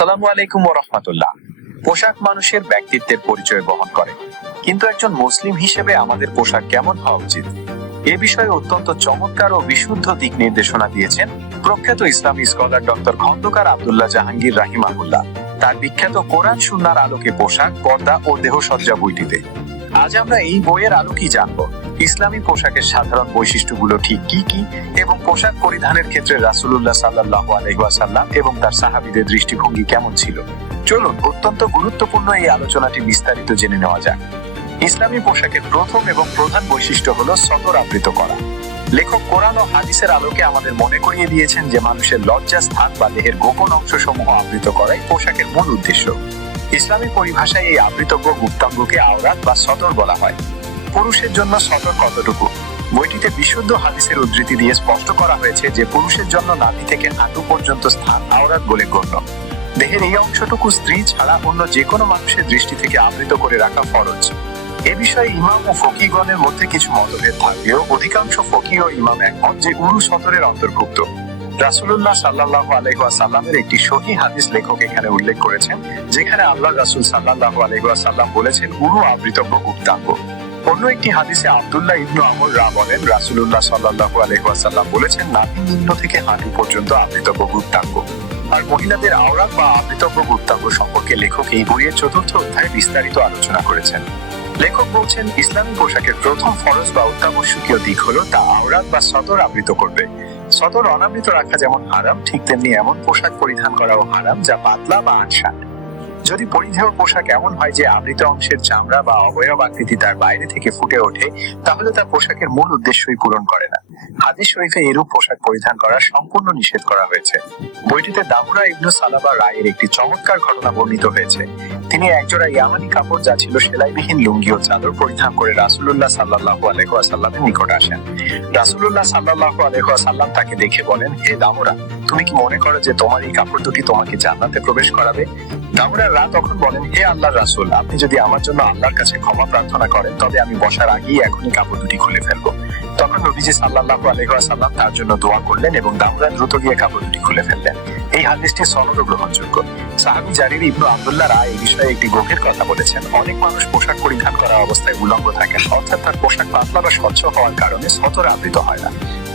আসসালামু আলাইকুম ওয়া রাহমাতুল্লাহ। পোশাক মানুষের ব্যক্তিত্বের পরিচয় বহন করে, কিন্তু একজন মুসলিম হিসেবে আমাদের পোশাক কেমন হওয়া উচিত এ বিষয়ে অত্যন্ত চমৎকার ও বিশুদ্ধ দিক নির্দেশনা দিয়েছেন প্রখ্যাত ইসলামী স্কলার ডক্টর খন্দকার আব্দুল্লাহ জাহাঙ্গীর রাহিমাহুল্লাহ তার বিখ্যাত কোরআন সুন্নাহর আলোকে পোশাক, পর্দা ও দেহসজ্জা বইটিতে। আজ আমরা এই বইয়ের আলোকেই জানবো ইসলামী পোশাকের সাধারণ বৈশিষ্ট্যগুলো ঠিক কি কি এবং পোশাক পরিধানের ক্ষেত্রে রাসূলুল্লাহ সাল্লাল্লাহু আলাইহি ওয়াসাল্লাম এবং তার সাহাবীদের দৃষ্টিভঙ্গি কেমন ছিল। চলুন অত্যন্ত গুরুত্বপূর্ণ এই আলোচনাটি বিস্তারিত জেনে নেওয়া যাক। ইসলামী পোশাকের প্রথম এবং প্রধান বৈশিষ্ট্য হলো সতর আবৃত করা। লেখক কোরআন ও হাদিসের আলোকে আমাদের মনে করিয়ে দিয়েছেন যে মানুষের লজ্জা স্থান বা দেহের গোপন অংশসমূহ আবৃত করাই পোশাকের মূল উদ্দেশ্য। ইসলামী পরিভাষায় এই আবৃতব্য গুপ্তাঙ্গকে আওরাত বা সতর বলা হয়। পুরুষের জন্য সতর কতটুকু? বইটিতে বিশুদ্ধ হাদিসের উদ্ধৃতি দিয়ে স্পষ্ট করা হয়েছে যে পুরুষের জন্য নাভি থেকে হাঁটু পর্যন্ত স্থান আওরাত বলে গণ্য। দেহের এই অংশটুকু স্ত্রী ছাড়া অন্য যে কোনো মানুষের দৃষ্টি থেকে আবৃত করে রাখা ফরজ। এ বিষয়ে ইমাম ও ফকিগণের মধ্যে কিছু মতভেদ থাকলেও অধিকাংশ ফকি ও ইমাম একমত যে উরু সতরের অন্তর্ভুক্ত। রাসূলুল্লাহ সাল্লাল্লাহু আলাইহি ওয়াসাল্লামের একটি সহিহ হাদিস লেখক এখানে উল্লেখ করেছেন, যেখানে আল্লাহ রাসূল সাল্লাল্লাহু আলাইহি ওয়াসাল্লাম বলেছেন উরু আবৃতব্য গুপ্তাঙ্গ। অন্য একটি হাদিসে আব্দুল্লাহ ইবনু আমর বলেন রাসূলুল্লাহ সাল্লাল্লাহু আলাইহি ওয়াসাল্লাম বলেছেন নাভি নিম্ন থেকে হাঁটু পর্যন্ত আবৃতব্য গুপ্তাঙ্গ। আর মহিলাদের আওরাত বা আবৃতব্য গুপ্তাঙ্গ সম্পর্কে লেখক এই বইয়ের 4র্থ অধ্যায়ে বিস্তারিত আলোচনা করেছেন। লেখক বলছেন ইসলামী পোশাকের প্রথম ফরজ বা অত্যাবশ্যকীয় দিক হলো তা আওরাত বা সতর আবৃত করবে। সতর অনাবৃত রাখা যেমন হারাম, ঠিক তেমনি এমন পোশাক পরিধান করাও হারাম যা পাতলা বা আনসাট। যদি পরিধেয় পোশাক এমন হয় যে আবৃত অংশের চামড়া বা অবয়ব আকৃতি তার বাইরে থেকে ফুটে ওঠে, তাহলে তা পোশাকের মূল উদ্দেশ্যই পূরণ করে না। হাদিস শরীফে এরূপ পোশাক পরিধান করা সম্পূর্ণ নিষেধ করা হয়েছে। বইটিতে দামুরা ইবনু সালাবা রায়ের একটি চমৎকার ঘটনা বর্ণিত হয়েছে। তিনি একজোড়া ইয়ামানি কাপড় যা ছিল সেলাইবিহীন লুঙ্গি ও চাদর পরিধান করে রাসূলুল্লাহ সাল্লাল্লাহু আলাইহি ওয়াসাল্লামের নিকট আসেন। রাসূলুল্লাহ সাল্লাল্লাহু আলাইহি ওয়াসাল্লাম তাকে দেখে বলেন, হে দামুরা, তুমি কি মনে করো যে তোমার এই কাপড় দুটি তোমাকে জান্নাতে প্রবেশ করাবে? দামুরা তখন বলেন, হে আল্লাহর রাসূল, আপনি যদি আমার জন্য আল্লাহর কাছে ক্ষমা প্রার্থনা করেন তবে আমি বসার আগেই এখনই কাপড় দুটি খুলে ফেলবো। তখন নবীজি সাল্লাল্লাহু আলাইহি ওয়াসাল্লাম তার জন্য দোয়া করলেন এবং দামুরা দ্রুত গিয়ে কাপড় দুটি খুলে ফেললেন। এই হাদিসটি সনদ গ্রহণযোগ্য। সাহাবী জারির ইবনু আব্দুল্লাহ রায় এই বিষয়ে একটি গভীর কথা বলেছেন। অনেক মানুষ পোশাক পরিধান করা অবস্থায় উলঙ্গ থাকেন, অর্থাৎ তার পোশাক পাতলা বা স্বচ্ছ হওয়ার কারণে সতর আবৃত হয় না।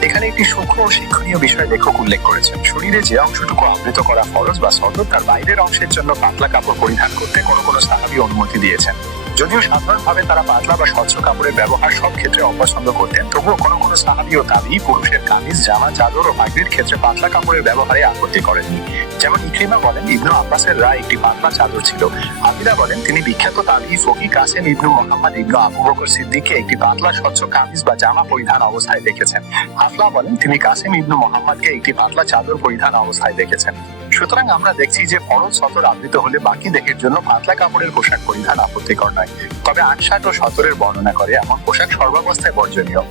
এখানে একটি সূক্ষ্ম ও শিক্ষণীয় বিষয় লেখক উল্লেখ করেছেন। শরীরে যে অংশটুকু আবৃত করা ফরজ বা সতর, তার বাইরের অংশের জন্য পাতলা কাপড় পরিধান করতে কোনো কোনো সাহাবী অনুমতি দিয়েছেন। যদিও সাধারণভাবে তারা পাতলা বা স্বচ্ছ কাপড়ের ব্যবহার সব ক্ষেত্রে অপছন্দ করতেন, তবুও কোনো কোনো সাহাবী ও তাবী পুরুষের কামিজ, জামা, চাদর ও পাগড়ির ক্ষেত্রে পাতলা কাপড়ের ব্যবহারে আপত্তি করেননি। যেমন ইকরিমা বলেন ইবনু আব্বাসের রায় একটি পাতলা চাদর ছিল। আবিদা বলেন তিনি বিখ্যাত তাবী ফকি কাসেম ইবনু মুহাম্মদ ইবনু আবু বকর সিদ্দিককে একটি পাতলা স্বচ্ছ কামিজ বা জামা পরিধান অবস্থায় দেখেছেন। আফলা বলেন তিনি কাসেম ইবনু মুহাম্মদকে একটি পাতলা চাদর পরিধান অবস্থায় দেখেছেন। সুতরাং আমরা দেখছি যে ফরজ সতর আবৃত হলে বাকি দেহের জন্য পাতলা কাপড়ের পোশাক পরিধান আপত্তিকর নয়, তবে আনসাট ও সতরের বর্ণনা করে এমন পোশাক সর্বাবস্থায় বর্জনীয়।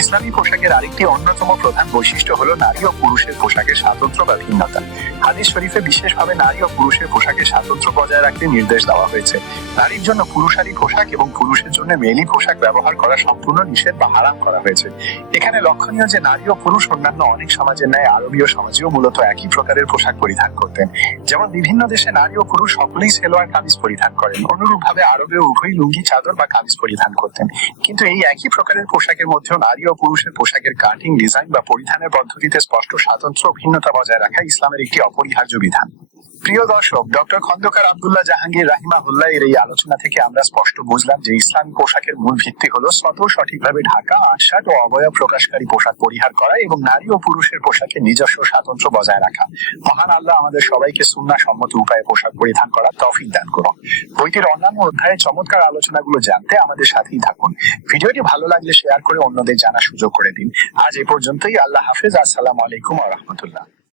ইসলামী পোশাকের আরেকটি অন্যতম প্রধান বৈশিষ্ট্য হলো নারী ও পুরুষের পোশাকের স্বাতন্ত্র্য বা ভিন্নতা। হাদিস শরীফে বিশেষভাবে নারী ও পুরুষের পোশাকের স্বাতন্ত্র্য বজায় রাখতে নির্দেশ দেওয়া হয়েছে। নারীর জন্য পুরুষালী পোশাক এবং পুরুষের জন্য মেয়েলি পোশাক ব্যবহার করা সম্পূর্ণ নিষেধ বা হারাম করা হয়েছে। এখানে লক্ষণীয় যে নারী ও পুরুষ অন্যান্য অনেক সমাজের ন্যায় আরবীয় সমাজেও মূলত একই প্রকারের পোশাক পরিধান করতেন। যেমন বিভিন্ন দেশে নারী ও পুরুষ সকলেই সেলোয়ার কামিজ পরিধান করেন, অনুরূপভাবে আরবেও উভয়ই লুঙ্গি, চাদর বা কামিজ পরিধান করতেন। কিন্তু এই একই প্রকারের পোশাকের মধ্যেও নারী ও পুরুষের পোশাকের কাটিং, ডিজাইন বা পরিধানের পদ্ধতিতে স্পষ্ট স্বাতন্ত্র্য ও ভিন্নতা বজায় রাখা ইসলামের একটি অপরিহার্য বিধান। প্রিয় দর্শক, ডক্টর খন্দকার আব্দুল্লাহ জাহাঙ্গীর রাহিমাহুল্লাহ এর এই আলোচনা থেকে আমরা স্পষ্ট বুঝলাম যে ইসলামী পোশাকের মূল ভিত্তি হলো সতর সঠিকভাবে ঢাকা, আনসাট ও অবয়ব প্রকাশকারী পোশাক পরিহার করা এবং নারী ও পুরুষের পোশাকের নিজস্ব স্বাতন্ত্র্য বজায় রাখা। মহান আল্লাহ আমাদের সবাইকে সুন্নাহ সম্মত উপায়ে পোশাক পরিধান করার তৌফিক দান করুন। বইটির অন্যান্য অধ্যায়ে চমৎকার আলোচনাগুলো জানতে আমাদের সাথেই থাকুন। ভিডিওটি ভালো লাগলে শেয়ার করে অন্যদের জানার সুযোগ করে দিন। আজ এ পর্যন্তই। আল্লাহ হাফেজ। আসসালামু আলাইকুম ওয়া রাহমাতুল্লাহ।